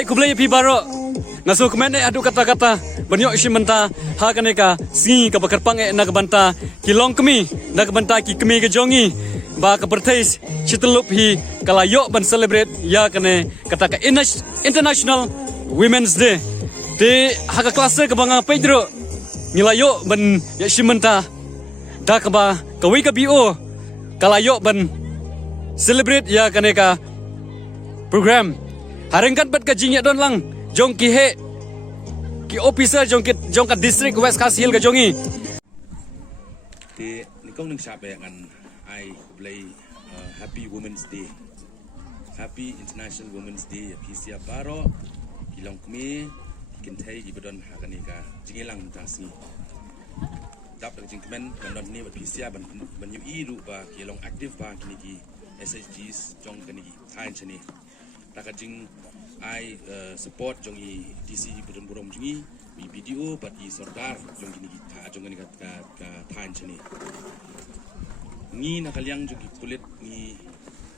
ai kublai pi baro ngaso kemen adu kata-kata banyak simenta ha kaneka singi ka bakar pange na banta kilong kemi na banta ki kemi ke jongi ba ka pertais chitelup hi kala yo ban celebrate ya kane kata ka International Women's Day de ha ka klase ka banga Pedro ngilayo ban ya simenta da ka ba ka wi ka bio kala yo ban celebrate ya kaneka program harengkat bat ka jingya don lang jong ki he ki officer jong ka district West Khas Hill ka jongi thì công nâng sạp về ngành ai play Happy Women's Day, Happy International Women's Day khi siap baro kilong kami kin thai ki bedon hakanika jingilang tasi dap dak jing kemen bandon ni bat siap ban yu i ru ba kilong aktif ba kini ki SHGs jong kani ki thain chani tak jing ai support jong i DC bedon borom jingi bi video bat i sordar jong kini ki tha jong kani ka thain chani ni nakaliang jong ki kulit ni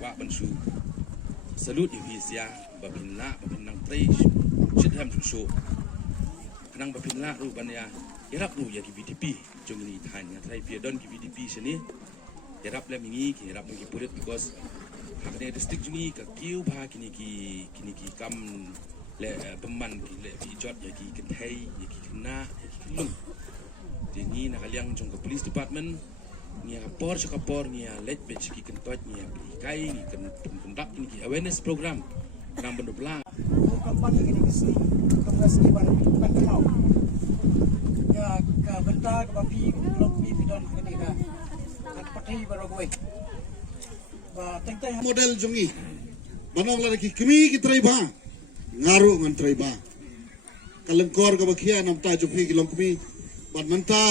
wa bansu salute ivisia babinla babinang praise shitham show kanang babinla ru banya yarap ru ya ki VDP jong ni thain ya trai pia don ki VDP sini yarap le mingi ki yarap ki kulit because hakne district jungi ka kiu ba kini ki kam le beman ki le ki jot ya ki kenthai ya ki kena ya ki lung di ni nakaliang jong ka police department ni kapor ni let batch ki kentot ni kai ni conduct ni ki awareness program nang bendubla kampanye kini kesi kongres ban kenau ya ka benta ka bapi blok mi bidon kini ka pati baru gue ba teng model jongi banong lagi kemi ki traiba ngaru ngan traiba kalengkor ka bakia nam ta jopi kilong kemi ban menta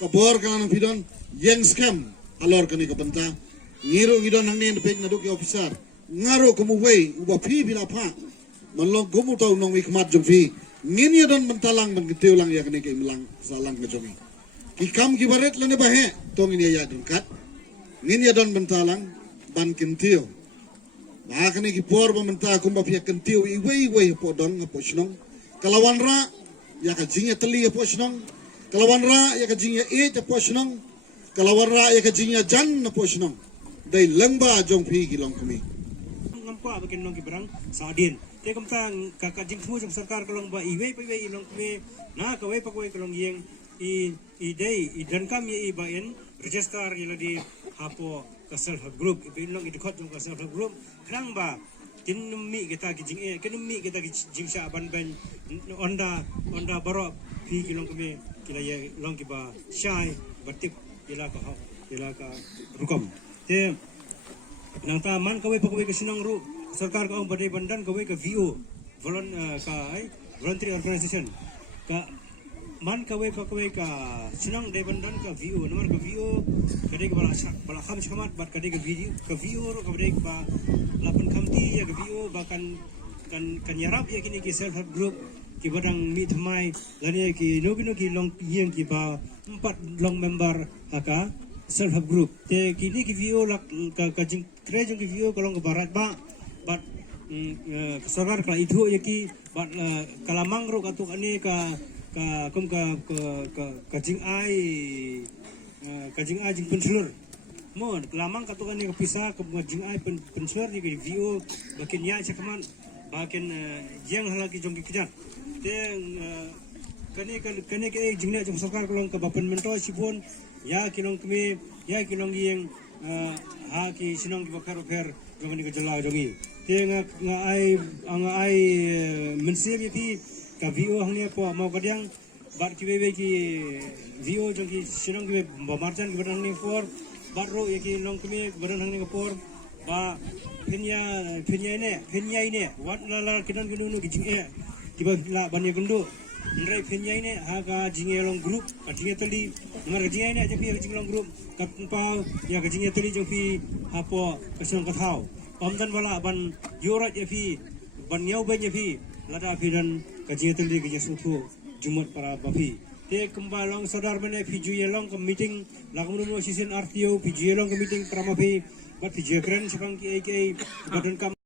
kabor kana nang bidon yang scam alor kani ka benta ngiru ngidon nang nen pek na duki officer ngaru kamu wei uba pi bila pa manlong gumu tau nong wi kmat jopi ngin ya don mentalang ban getiu lang ya kani ka imlang salang ka jongi ki kam ki baret lane bahe tong ini ya dungkat ngin ya don mentalang ban kentiu bahkan ki por bamenta kumba pia kentiu iwe po dong po snong kalawan ra ya ka jingya teli po snong kalawan ra ya ka jingya po snong kalawan ra ya ka jingya jan po snong dai lengba jong phi kilong kami ngampa bakin nong ki barang sadin te kamtang kakak jingfu jong sarkar kalong ba iwe ilong kami na kawe pa kowe kalong yeng i day i dan kami i bain register ila di hapo ka self help group ilong i dikot jong ka self help group krang ba kinmi kita ki jing kinmi kita ki jing sha ban ben onda baro phi kilong kami kila ye long ki ba shai batik ila ka rukom te nang ta man kawe pa kowe ka sinang ru sarkar ka ang badai bandan kawe ka VO voluntary organization ka man kawe pa kawe ka sinang de bandan ka VO nomor ka VO kade ka bala kham chamat bat kade ka video ka VO ro ka kade ba lapan khamti ya ka VO bahkan kan yarap ya kini ki self help group ki badang mi thamai lani ki no ki long yeng ki ba 4 long member aka self help group te kini ki VO lak ka jing tre jing ki VO kolong ka barat ba bat sarkar ka itu ya ki bat kalamang ro ka tu ani ka jing ai jing penselur mon lamang katukan ni kapisa ka jing ai penselur ni VO bakin ya cakaman bakin jeng halaki jong kijan te kani ke jingna jong sarkar kolong ka bapan mento sipon ya kilong kami ya kilong yang ha ki sinong ki bakar fer jong ni ka jala jongi te nga ai mensir pi ka VO hangnya po mau kadyang bar ki bebe ki VO jong ki sinong ki bamarjan ki badang ni for bar ro ki long kami badang hangni ka por ba penya ine wat la kidan gununu ki jing ki ba la bani gundu ndrai penya ine ha ka jing long group ka jing tali ngar jing ine aja pi jing long group ka pau ya ka jing tali jong pi ha po ka sinong ka thau omdan wala ban yorat ya pi ban nyau ba ya pi lada pi dan kajian tadi kerja suatu Jumat para bapi. Te kembalong saudar mana piju yelong ke meeting lagu menunggu season RTO piju yelong ke meeting pramapi bat piju keren sekarang ki badan kam